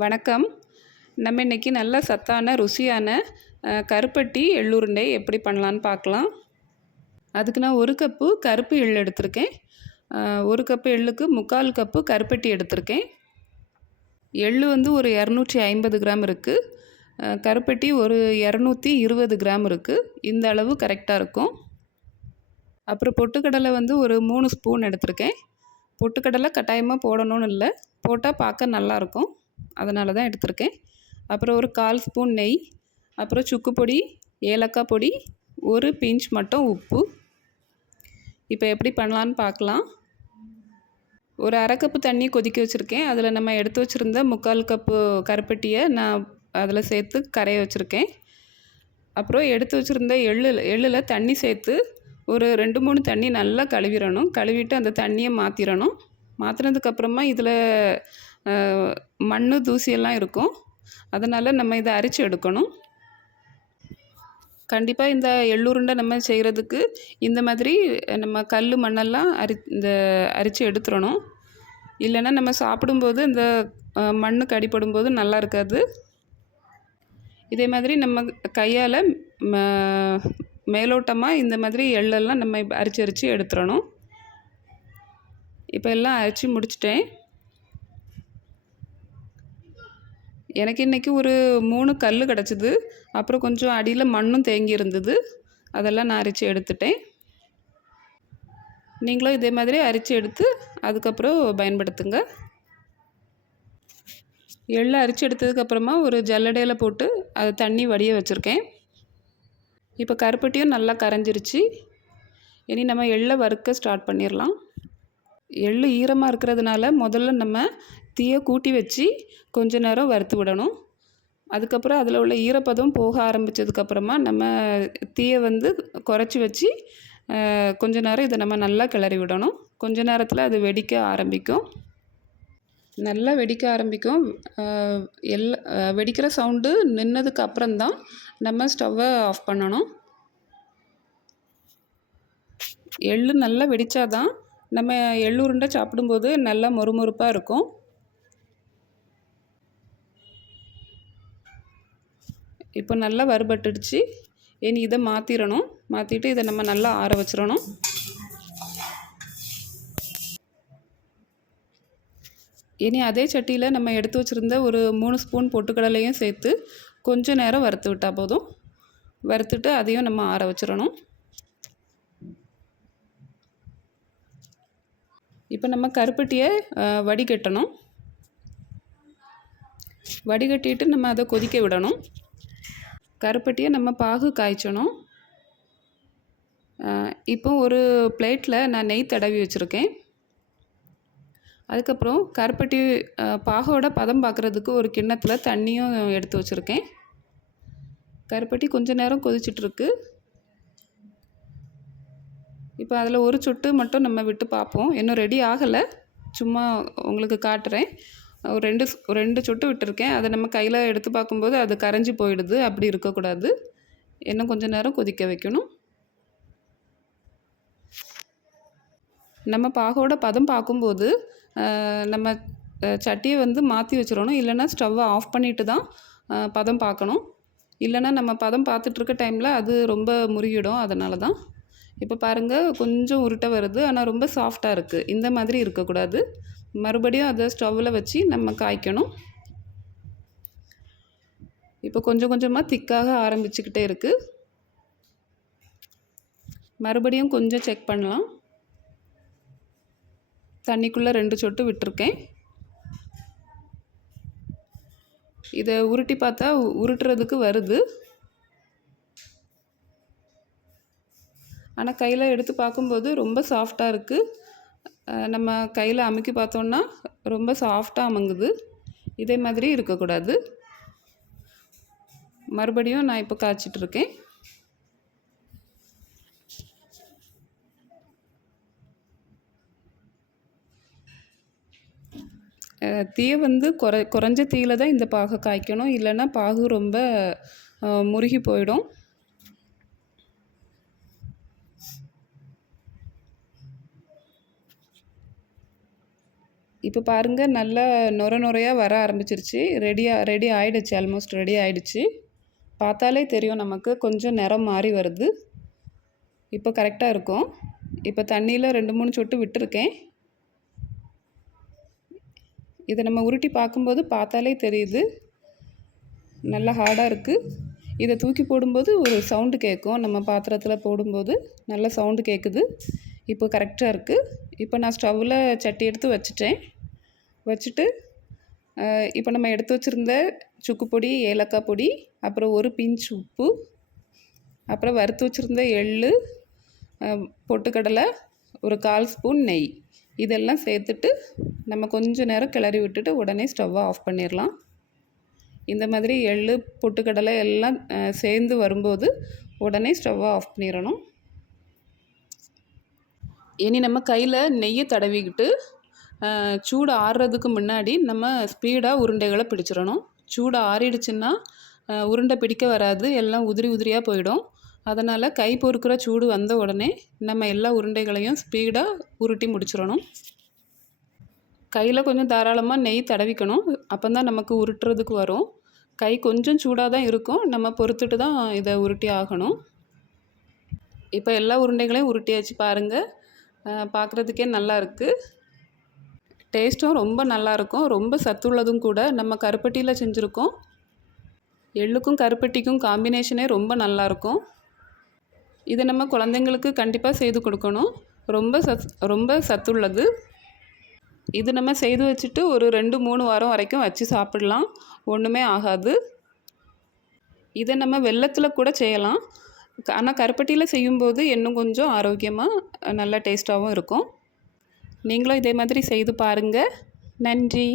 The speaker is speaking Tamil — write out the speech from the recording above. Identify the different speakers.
Speaker 1: வணக்கம். நம்ம இன்றைக்கி நல்ல சத்தான ருசியான கருப்பட்டி எள்ளுருண்டை எப்படி பண்ணலான்னு பார்க்கலாம். அதுக்கு நான் ஒரு கப்பு கருப்பு எள் எடுத்திருக்கேன். ஒரு கப்பு எள்ளுக்கு முக்கால் கப்பு கருப்பட்டி எடுத்திருக்கேன். எள்ளு வந்து ஒரு இரநூற்றி ஐம்பது கிராம் இருக்குது கருப்பட்டி ஒரு இரநூத்தி இருபது கிராம் இருக்குது இந்த அளவு கரெக்டாக இருக்கும். அப்புறம் பொட்டுக்கடலை வந்து ஒரு மூணு ஸ்பூன் எடுத்திருக்கேன். பொட்டுக்கடலை கட்டாயமாக போடணும்னு இல்லை. போட்டால் பார்க்க நல்லாயிருக்கும் அதனால தான் எடுத்திருக்கேன். அப்புறம் ஒரு கால் ஸ்பூன் நெய் அப்புறம் சுக்கு பொடி ஏலக்காய் பொடி ஒரு பிஞ்ச் மட்டும் உப்பு. இப்போ எப்படி பண்ணலான்னு பார்க்கலாம். ஒரு அரை கப்பு தண்ணி கொதிக்க வச்சுருக்கேன். அதில் நம்ம எடுத்து வச்சுருந்த முக்கால் கப்பு கருப்பட்டியை நான் அதில் சேர்த்து கரைய வச்சுருக்கேன். அப்புறம் எடுத்து வச்சுருந்த எள்ளு எள்ளில் தண்ணி சேர்த்து ஒரு ரெண்டு மூணு தண்ணி நல்லா கழுவிடணும். கழுவிட்டு அந்த தண்ணியை மாற்றிடணும் மாற்றினதுக்கப்புறமா இதில் மண் தூசியெல்லாம் இருக்கும். அதனால் நம்ம இதை அரிச்சு எடுக்கணும். கண்டிப்பாக இந்த எள்ளுருண்டை நம்ம செய்கிறதுக்கு இந்த மாதிரி நம்ம கல் மண்ணெல்லாம் அரி இந்த அரித்து எடுத்துடணும். இல்லைன்னா நம்ம சாப்பிடும்போது இந்த மண் கடிப்படும்போது நல்லா இருக்காது. இதே மாதிரி நம்ம கையால் மேலோட்டமாக இந்த மாதிரி எள்ளெல்லாம் நம்ம அரிச்சு அரிச்சு எடுத்துடணும். இப்போ எல்லாம் அரித்து முடிச்சிட்டேன். எனக்கு இன்றைக்கி ஒரு மூணு கல் கிடச்சிது. அப்புறம் கொஞ்சம் அடியில் மண்ணும் தேங்கி இருந்தது. அதெல்லாம் நான் அரித்து எடுத்துட்டேன். நீங்களும் இதே மாதிரி அரித்து எடுத்து அதுக்கப்புறம் பயன்படுத்துங்க. எள்ளை அரித்து எடுத்ததுக்கப்புறமா ஒரு ஜல்லடையில் போட்டு அது தண்ணி வடிய வச்சுருக்கேன். இப்போ கருப்பட்டியும் நல்லா கரைஞ்சிருச்சு. இனி நம்ம எள்ளை வறுக்க ஸ்டார்ட் பண்ணிடலாம் எள் ஈரமாக இருக்கிறதுனால முதல்ல நம்ம தீயை கூட்டி வச்சு கொஞ்ச நேரம் வறுத்து விடணும். அதுக்கப்புறம் அதில் உள்ள ஈரப்பதம் போக ஆரம்பித்ததுக்கப்புறமா நம்ம தீயை வந்து குறைச்சி வச்சு கொஞ்ச நேரம் இதை நம்ம நல்லா கிளறி விடணும். கொஞ்ச நேரத்தில் அது வெடிக்க ஆரம்பிக்கும். நல்லா வெடிக்க ஆரம்பிக்கும். எல்லா வெடிக்கிற சவுண்டு நின்னதுக்கு அப்புறம்தான் நம்ம ஸ்டவ்வை ஆஃப் பண்ணணும். எள்ளு நல்லா வெடித்தாதான் நம்ம எள்ளுருண்டை சாப்பிடும்போது நல்லா மொறுமொறுப்பாக இருக்கும். இப்போ நல்லா வறுபட்டுடுச்சு. இனி இதை மாற்றிடணும் மாற்றிட்டு இதை நம்ம நல்லா ஆற வச்சிடணும் இனி அதே சட்டியில் நம்ம எடுத்து வச்சுருந்த ஒரு மூணு ஸ்பூன் பொட்டுக்கடலையும் சேர்த்து கொஞ்சம் நேரம் வறுத்து விட்டால் போதும். வறுத்துட்டு அதையும் நம்ம ஆற வச்சிடணும் இப்போ நம்ம கருப்பட்டியை வடிகட்டணும். வடிகட்டிட்டு நம்ம அதை கொதிக்க விடணும். கருப்பட்டியை நம்ம பாகு காய்ச்சணும். இப்போ ஒரு பிளேட்டில் நான் நெய் தடவி வச்சுருக்கேன். அதுக்கப்புறம் கருப்பட்டி பாகோட பதம் பார்க்குறதுக்கு ஒரு கிண்ணத்தில் தண்ணியும் எடுத்து வச்சுருக்கேன். கருப்பட்டி கொஞ்ச நேரம் கொதிச்சிட்ருக்கு. இப்போ அதில் ஒரு சொட்டு மட்டும் நம்ம விட்டு பார்ப்போம் இன்னும் ரெடி ஆகலை. சும்மா உங்களுக்கு காட்டுறேன். ஒரு ரெண்டு ரெண்டு சொட்டு விட்டுருக்கேன். அதை நம்ம கையில் எடுத்து பார்க்கும்போது அது கரைஞ்சி போயிடுது. அப்படி இருக்கக்கூடாது. இன்னும் கொஞ்சம் நேரம் கொதிக்க வைக்கணும். நம்ம பாகோட பதம் பார்க்கும்போது நம்ம சட்டியை வந்து மாற்றி வச்சிடணும். இல்லைன்னா ஸ்டவ்வை ஆஃப் பண்ணிட்டு தான் பதம் பார்க்கணும். இல்லைன்னா நம்ம பதம் பார்த்துட்ருக்க டைமில் அது ரொம்ப முருகிடும் அதனால தான். இப்போ பாருங்கள் கொஞ்சம் உருட்டை வருது. ஆனால் ரொம்ப சாஃப்டாக இருக்குது இந்த மாதிரி இருக்கக்கூடாது. மறுபடியும் அதை ஸ்டவ்வில் வச்சு நம்ம காய்க்கணும். இப்போ கொஞ்சம் கொஞ்சமாக திக்காக ஆரம்பிச்சுக்கிட்டே இருக்குது மறுபடியும் கொஞ்சம் செக் பண்ணலாம். தண்ணிக்குள்ளே ரெண்டு சொட்டு விட்டுருக்கேன். இதை உருட்டி பார்த்தா உருட்டுறதுக்கு வருது. ஆனால் கையில் எடுத்து பார்க்கும்போது ரொம்ப சாஃப்டாக இருக்குது நம்ம கையில் அமுக்கி பார்த்தோன்னா ரொம்ப சாஃப்டாக அமுங்குது. இதே மாதிரி இருக்கக்கூடாது. மறுபடியும் நான் இப்போ காய்ச்சிட்ருக்கேன் தீயை வந்து குறை குறைஞ்ச தீயில தான் இந்த பாகை காய்க்கணும். இல்லைன்னா பாகு ரொம்ப முருகி போயிடும். இப்போ பாருங்கள் நல்லா நொர நுரையாக வர ஆரம்பிச்சிருச்சு. ரெடியாக ரெடி ஆகிடுச்சு ஆல்மோஸ்ட் ரெடி ஆகிடுச்சு பார்த்தாலே தெரியும் நமக்கு கொஞ்சம் நிறம் மாறி வருது. இப்போ கரெக்டாக இருக்கும். இப்போ தண்ணியில் ரெண்டு மூணு சொட்டு விட்டுருக்கேன். இதை நம்ம உருட்டி பார்க்கும்போது பார்த்தாலே தெரியுது. நல்லா ஹார்டாக இருக்குது இதை தூக்கி போடும்போது ஒரு சவுண்டு கேட்கும். நம்ம பாத்திரத்தில் போடும்போது நல்ல சவுண்டு கேட்குது. இப்போ கரெக்டாக இருக்குது இப்போ நான் ஸ்டவ்வில் சட்டி எடுத்து வச்சுட்டேன். வச்சுட்டு இப்போ நம்ம எடுத்து வச்சுருந்த சுக்கு பொடி ஏலக்காய் பொடி அப்புறம் ஒரு பிஞ்ச் உப்பு அப்புறம் வறுத்து வச்சுருந்த எள்ளு பொட்டுக்கடலை ஒரு கால் ஸ்பூன் நெய். இதெல்லாம் சேர்த்துட்டு நம்ம கொஞ்ச நேரம் கிளறி விட்டுட்டு உடனே ஸ்டவ்வை ஆஃப் பண்ணிடலாம் இந்த மாதிரி எள் பொட்டுக்கடலை எல்லாம் சேர்ந்து வரும்போது உடனே ஸ்டவ்வை ஆஃப் பண்ணிடணும் இனி நம்ம கையில் நெய்யை தடவிக்கிட்டு சூடு ஆறுறதுக்கு முன்னாடி நம்ம ஸ்பீடாக உருண்டைகளை பிடிச்சிடணும். சூடு ஆறிடுச்சுன்னா உருண்டை பிடிக்க வராது. எல்லாம் உதிரி உதிரியாக போயிடும். அதனால் கை பொறுக்கிற சூடு வந்த உடனே நம்ம எல்லா உருண்டைகளையும் ஸ்பீடாக உருட்டி முடிச்சிடணும். கையில் கொஞ்சம் தாராளமாக நெய் தடவிக்கணும். அப்போ தான் நமக்கு உருட்டுறதுக்கு வரும். கை கொஞ்சம் சூடாக தான் இருக்கும். நம்ம பொறுத்துட்டு தான் இதை உருட்டி ஆகணும். இப்போ எல்லா உருண்டைகளையும் உருட்டியாச்சு பாருங்கள் பார்க்குறதுக்கே நல்லா இருக்குது டேஸ்ட்டும் ரொம்ப நல்லாயிருக்கும் ரொம்ப சத்துள்ளதும் கூட நம்ம கருப்பட்டியில் செஞ்சுருக்கோம். எள்ளுக்கும் கருப்பட்டிக்கும் காம்பினேஷனே ரொம்ப நல்லாயிருக்கும் இதை நம்ம குழந்தைங்களுக்கு கண்டிப்பாக செய்து கொடுக்கணும். ரொம்ப சத் ரொம்ப சத்துள்ளது. இது நம்ம செய்து வச்சுட்டு ஒரு ரெண்டு மூணு வாரம் வரைக்கும் வச்சு சாப்பிடலாம். ஒன்றுமே ஆகாது. இதை நம்ம வெள்ளத்தில் கூட செய்யலாம். ஆனால் கருப்பட்டியில் செய்யும்போது இன்னும் கொஞ்சம் ஆரோக்கியமாக நல்ல டேஸ்ட்டாகவும் இருக்கும். நீங்களும் இதே மாதிரி செய்து பாருங்கள் நன்றி.